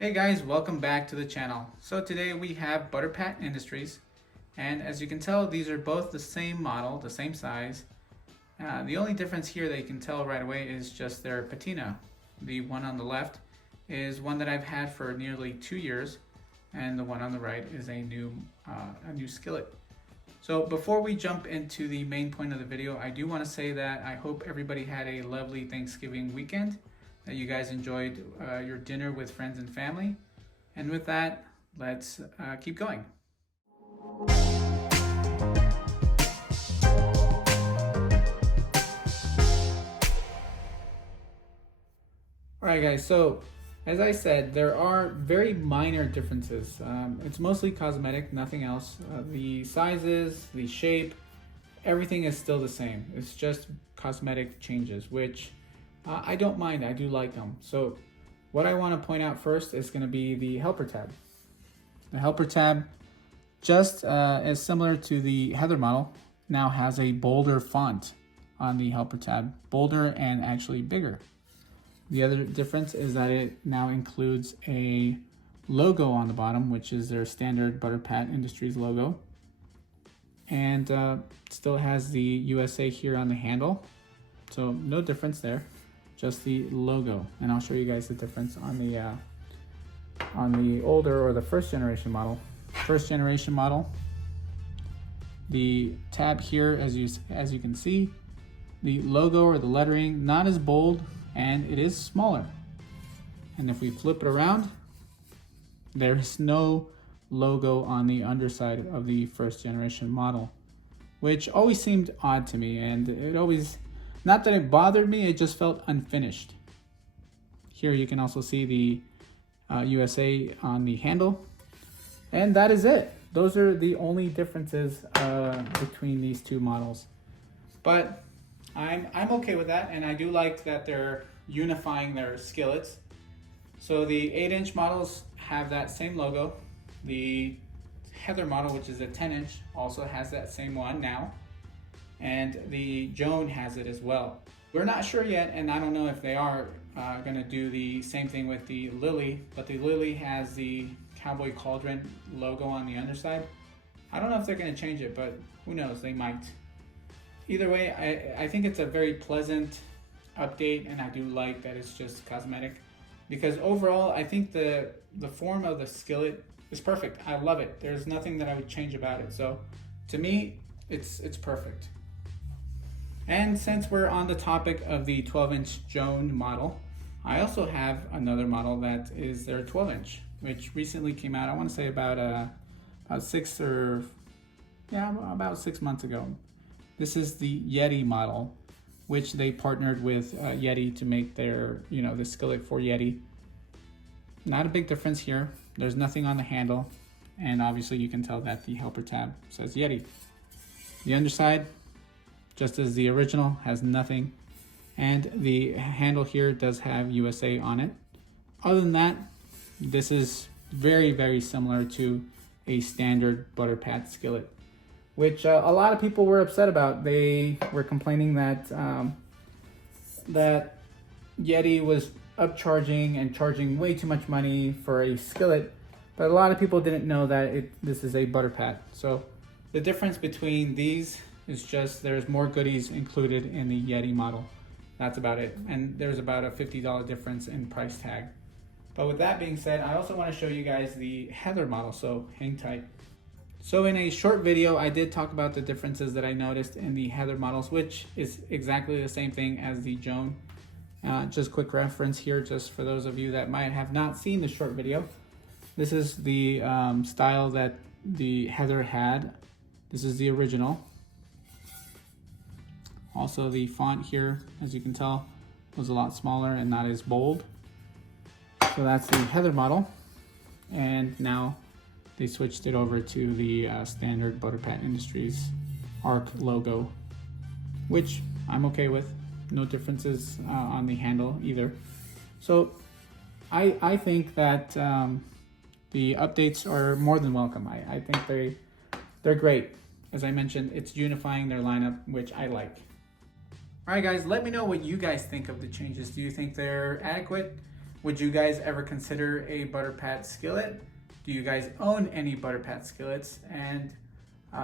Hey guys, welcome back to the channel. So today we have Butter Pat Industries, and as you can tell, these are both the same model, the same size. The only difference here that you can tell right away is just their patina. The one on the left is one that I've had for nearly 2 years, and the one on the right is a new skillet. So before we jump into the main point of the video, I do want to say that I hope everybody had a lovely Thanksgiving weekend, that you guys enjoyed your dinner with friends and family. And with that, let's keep going. All right, guys, so as I said, there are very minor differences. It's mostly cosmetic, nothing else. The sizes, the shape, everything is still the same. It's just cosmetic changes, which I don't mind. I do like them. So what I want to point out first is going to be the helper tab. The helper tab, just as similar to the Heather model, now has a bolder font on the helper tab, bolder and actually bigger. The other difference is that it now includes a logo on the bottom, which is their standard Butter Pat Industries logo. And still has the USA here on the handle. So no difference there, just the logo. And I'll show you guys the difference on the older or the first generation model. First generation model, the tab here, as you can see, the logo or the lettering not as bold, and it is smaller. And if we flip it around, there's no logo on the underside of the first generation model, which always seemed odd to me, and it always, not that it bothered me, it just felt unfinished. Here you can also see the USA on the handle, and that is it. Those are the only differences between these two models. But I'm okay with that, and I do like that they're unifying their skillets. So the 8-inch models have that same logo. The Heather model, which is a 10-inch, also has that same one now. And the Joan has it as well. We're not sure yet, and I don't know if they are going to do the same thing with the Lily, but the Lily has the Cowboy Cauldron logo on the underside. I don't know if they're going to change it, but who knows, they might. Either way, I think it's a very pleasant update, and I do like that it's just cosmetic, because overall I think the form of the skillet is perfect. I love it. There's nothing that I would change about it. So to me, it's perfect. And since we're on the topic of the 12-inch Joan model, I also have another model that is their 12-inch, which recently came out. I want to say about 6 months ago. This is the Yeti model, which they partnered with Yeti to make their, the skillet for Yeti. Not a big difference here. There's nothing on the handle, and obviously you can tell that the helper tab says Yeti. The underside, just as the original, has nothing, and the handle here does have USA on it. Other than that, this is very, very similar to a standard Butter Pat skillet, which a lot of people were upset about. They were complaining that that Yeti was upcharging and charging way too much money for a skillet, but a lot of people didn't know that this is a Butter Pat. So the difference between these is just there's more goodies included in the Yeti model. That's about it. And there's about a $50 difference in price tag. But with that being said, I also want to show you guys the Heather model, so hang tight. So in a short video, I did talk about the differences that I noticed in the Heather models, which is exactly the same thing as the Joan. Just quick reference here, just for those of you that might have not seen the short video. This is the style that the Heather had. This is the original. Also, the font here, as you can tell, was a lot smaller and not as bold. So that's the Heather model. And now they switched it over to the standard Butter Pat Industries ARC logo, which I'm okay with. No differences on the handle either. So I think that the updates are more than welcome. I think they're great. As I mentioned, it's unifying their lineup, which I like. All right, guys, let me know what you guys think of the changes. Do you think they're adequate? Would you guys ever consider a Butter Pat skillet? Do you guys own any Butter Pat skillets? And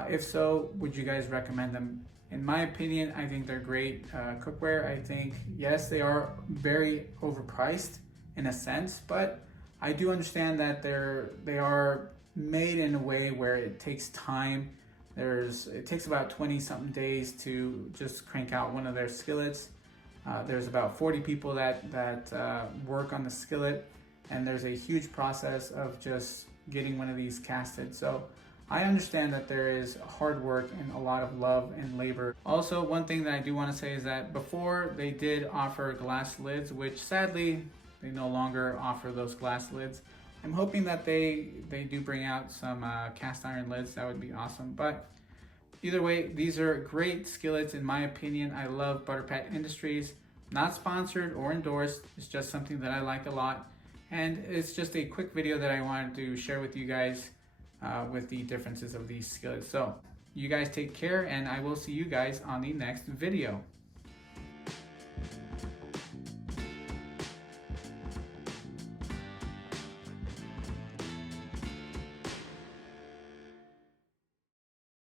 if so, would you guys recommend them? In my opinion, I think they're great cookware. I think, yes, they are very overpriced in a sense, but I do understand that they are made in a way where it takes time. It takes about 20 something days to just crank out one of their skillets. There's about 40 people that work on the skillet, and there's a huge process of just getting one of these casted. So I understand that there is hard work and a lot of love and labor. Also, one thing that I do want to say is that before they did offer glass lids, which sadly they no longer offer those glass lids. I'm hoping that they do bring out some cast iron lids. That would be awesome. But either way, these are great skillets in my opinion. I love Butter Pat Industries. Not sponsored or endorsed. It's just something that I like a lot. And it's just a quick video that I wanted to share with you guys with the differences of these skillets. So you guys take care, and I will see you guys on the next video.